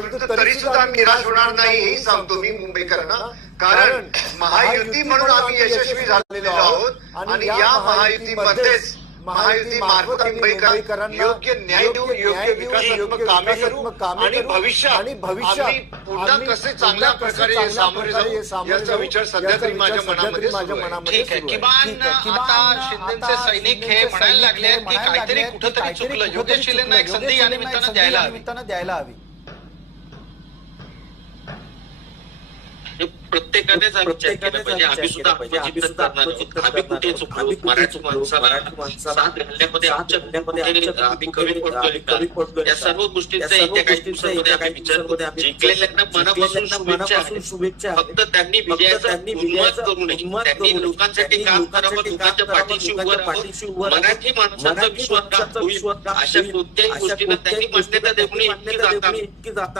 परंतु तरी सुद्धा निराश होणार नाही हे सांगतो मी मुंबईकरांना, कारण महायुती म्हणून आम्ही यशस्वी झालेलो आहोत आणि या महायुतीमध्येच महायुती मार्फत मुंबईकरांना योग्य न्याय देऊ, योग्य विकासात्मक कामे करू आणि भविष्यात आम्ही पुन्हा कसे चांगल्या प्रकारे सामोरे जाऊ याचा विचार सध्या तरी माझ्या मनामध्ये सुरू आहे. ठीक आहे. किमान आता शिंदेचे सैनिक हे म्हणायला लागले की काहीतरी कुठेतरी चुकलं, योगेश शिलेंना एक संधी या निमित्तानं द्यायला हवी. प्रत्येकानेच विचार केला पाहिजे. आम्ही सुद्धा आत्मचिंतन करणार आहोत. आम्ही कुठे चुकलो, मराठी माणसाला साथ घालण्यामध्ये आम्ही कमी पडतोय, या सर्व गोष्टींचा येत्या काही दिवसांमध्ये आम्ही विचार करू. जिंकलेल्यांना मनापासून शुभेच्छा. फक्त त्यांनी विजयाचा उन्माद करू नये. त्यांनी लोकांसाठी काम करावं, लोकांच्या पाठीशी उभं राहावं, मराठी माणसाचा विश्वास अशा कोणत्याही गोष्टीला त्यांनी मान्यता देऊ नये इतकी जाता